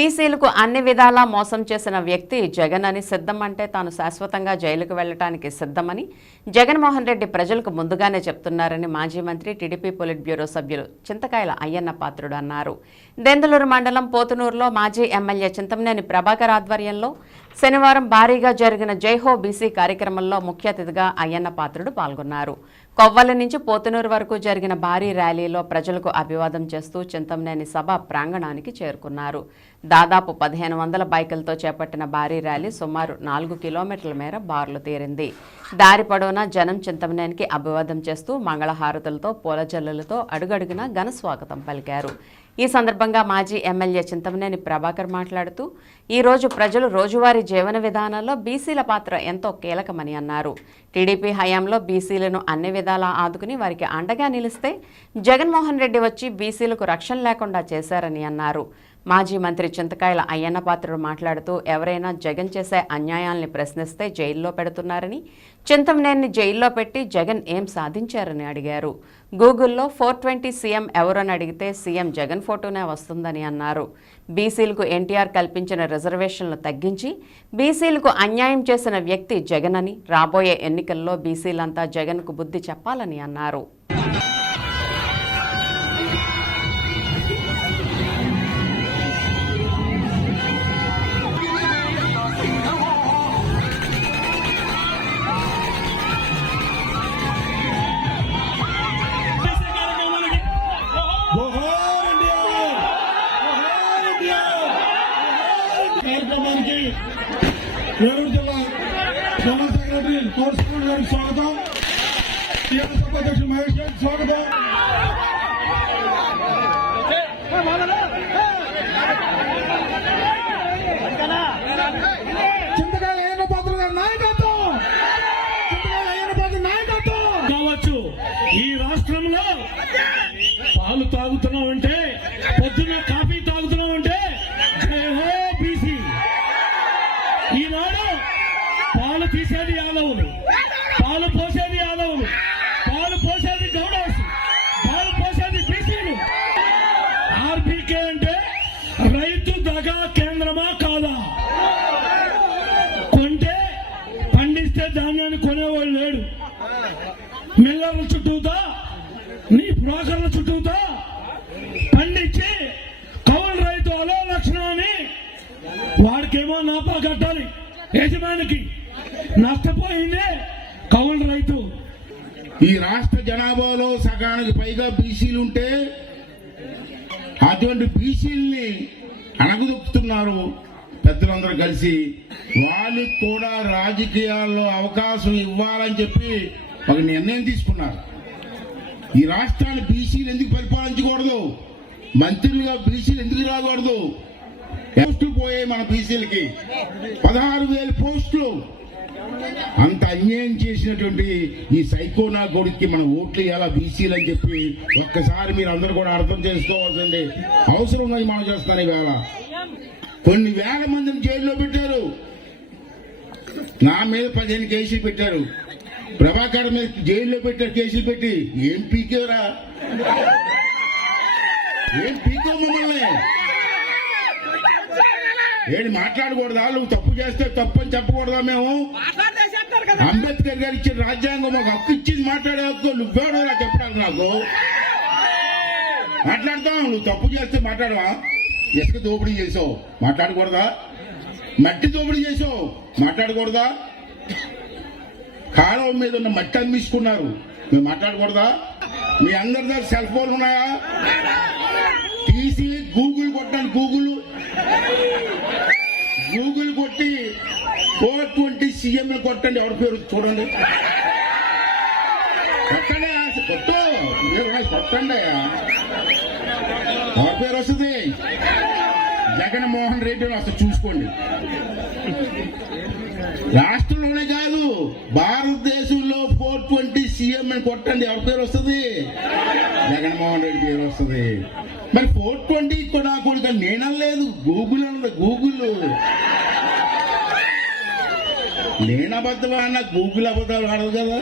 బీసీలకు అన్ని విధాలా మోసం చేసిన వ్యక్తి జగన్ అని సిద్ధం అంటే తాను శాశ్వతంగా జైలుకు వెళ్ళడానికి సిద్ధమని జగన్మోహన్ రెడ్డి ప్రజలకు ముందుగానే చెప్తున్నారని మాజీ మంత్రి టీడీపీ పొలిట్ బ్యూరో సభ్యులు చింతకాయల అయ్యన్న పాత్రుడు అన్నారు. దెందులూరు మండలం పోతునూరులో మాజీ ఎమ్మెల్యే చింతమనేని ప్రభాకర్ ఆధ్వర్యంలో శనివారం భారీగా జరిగిన జైహో బీసీ కార్యక్రమంలో ముఖ్య అతిథిగా అయ్యన్న పాత్రుడు పాల్గొన్నారు. కొవ్వల నుంచి పోతునూరు వరకు జరిగిన భారీ ర్యాలీలో ప్రజలకు అభివాదం చేస్తూ చింతమనేని సభ ప్రాంగణానికి చేరుకున్నారు. దాదాపు పదిహేను వందల బైకులతో చేపట్టిన భారీ ర్యాలీ సుమారు నాలుగు కిలోమీటర్ల మేర బార్లు తీరింది. దారి పొడవునా జనం చింతమనేనికి అభివాదం చేస్తూ మంగళహారతులతో పూలజల్లులతో అడుగడుగునా ఘన స్వాగతం పలికారు. ఈ సందర్భంగా మాజీ ఎమ్మెల్యే చింతమనేని ప్రభాకర్ మాట్లాడుతూ ఈరోజు ప్రజలు రోజువారీ జీవన విధానంలో బీసీల పాత్ర ఎంతో కీలకమని అన్నారు. టీడీపీ హయాంలో బీసీలను అన్ని విధాలా ఆదుకుని వారికి అండగా నిలిస్తే జగన్మోహన్ రెడ్డి వచ్చి బీసీలకు రక్షణ లేకుండా చేశారని అన్నారు. మాజీ మంత్రి చింతకాయల అయ్యన్న పాత్రుడు మాట్లాడుతూ ఎవరైనా జగన్ చేసే అన్యాయాల్ని ప్రశ్నిస్తే జైల్లో పెడుతున్నారని చింతమనేని జైల్లో పెట్టి జగన్ ఏం సాధించారని అడిగారు. గూగుల్లో ఫోర్ ట్వంటీ సీఎం ఎవరని అడిగితే సీఎం జగన్ ఫోటోనే వస్తుందని అన్నారు. బీసీలకు ఎన్టీఆర్ కల్పించిన రిజర్వేషన్లు తగ్గించి బీసీలకు అన్యాయం చేసిన వ్యక్తి జగన్ అని రాబోయే ఎన్నికల్లో బీసీలంతా జగన్కు బుద్ధి చెప్పాలని అన్నారు. ఏలూరు జిల్లా జనరల్ సెక్రటరీ కోర్సుకున్న గారికి స్వాగతం. టీఆర్ఎస్ ఉపాధ్యక్షుడు మహేష్ గారికి స్వాగతం. చింతకాయల అయ్యన్న పాత్ర గారి నాయకత్వం. పాత్ర నాయకత్వం. కావచ్చు. ఈ రాష్ట్రంలో పాలు తాగుతున్నాం అంటే పొద్దున్న కాఫీ తాగుతున్నాం అంటే జయహో బీసీ ఈనాడు పాలు తీసేది యాదవులు. పాలు పోసేది యాదవులు. పాలు పోసేది గౌడస్. పాలు పోసేది బీసీలు. ఆర్బీకే అంటే రైతు దగా కేంద్రమా కాదా? కొంటే పండిస్తే ధాన్యాన్ని కొనేవాళ్ళు లేడు. మిల్లర్ల చుట్టూతా నీ బ్రోకర్ల చుట్టూతా పండించి కౌలు రైతు అలో లక్షణం అని వాడికేమో నాపా యజమానికి నష్టపోయింది కౌలు రైతు. ఈ రాష్ట్ర జనాభాలో సగానికి పైగా బీసీలు ఉంటే అటువంటి బీసీల్ని అణగదొక్కుతున్నారు పెద్దలందరూ కలిసి. వాళ్ళకి కూడా రాజకీయాల్లో అవకాశం ఇవ్వాలని చెప్పి ఒక నిర్ణయం తీసుకున్నారు. ఈ రాష్ట్రాన్ని బీసీలు ఎందుకు పరిపాలించకూడదు? మంత్రులుగా బీసీలు ఎందుకు రాకూడదు? పోస్టులు పోయాయి మన బీసీలకి పదహారు వేల పోస్టులు. అంత అన్యాయం చేసినటువంటి ఈ సైకోనా కొడుక్కి మన ఓట్లు ఎలా బీసీలు అని చెప్పి ఒక్కసారి మీరు అందరూ కూడా అర్థం చేసుకోవాల్సింది. అవసరం ఉన్నది మనం చేస్తాను ఈవేళ కొన్ని వేల మందిని జైల్లో పెట్టారు. నా మీద పదిహేను కేసులు పెట్టారు. ప్రభాకర్ మీద జైల్లో పెట్టారు కేసులు పెట్టి ఏం పీకేవరా? ఏం పీకో ఏంటి మాట్లాడకూడదా? నువ్వు తప్పు చేస్తే తప్పు అని చెప్పకూడదా మేము? అంబేద్కర్ గారు ఇచ్చిన రాజ్యాంగం ఒక హక్కు ఇచ్చింది మాట్లాడే హక్కు నువ్వేడోరా చెప్పడానికి నాకు. మాట్లాడతాం నువ్వు తప్పు చేస్తే మాట్లాడవా? ఇసుక దోపిడీ చేసావు మాట్లాడకూడదా? మట్టి దోపిడీ చేసావు మాట్లాడకూడదా? కాలువ మీద ఉన్న మట్టి అమ్మించుకున్నారు మేము మాట్లాడకూడదా? మీ అందరి దగ్గర సెల్ ఫోన్లు ఉన్నాయా? తీసి గూగుల్ కొట్టండి గూగుల్. గూగుల్ కొట్టి ఫోర్ ట్వంటీ సీఎం కొట్టండి. ఎవరి పేరు చూడండి. కొట్టండి. కొట్టు. మీరు కొట్టండి. ఎవరి పేరు వస్తుంది? జగన్మోహన్ రెడ్డి అసలు చూసుకోండి. రాష్ట్రంలోనే కాదు భారతదేశంలో ఫోర్ ట్వంటీ సీఎం అని కొట్టండి. ఎవరి పేరు వస్తుంది? జగన్మోహన్ రెడ్డి పేరు వస్తుంది. మరి ఫోర్ ట్వంటీ నేనం లేదు గూగుల్ అన్నది గూగుల్. నేను అబద్ధం అన్న గూగుల్ అబద్ధాలు ఆడదు కదా.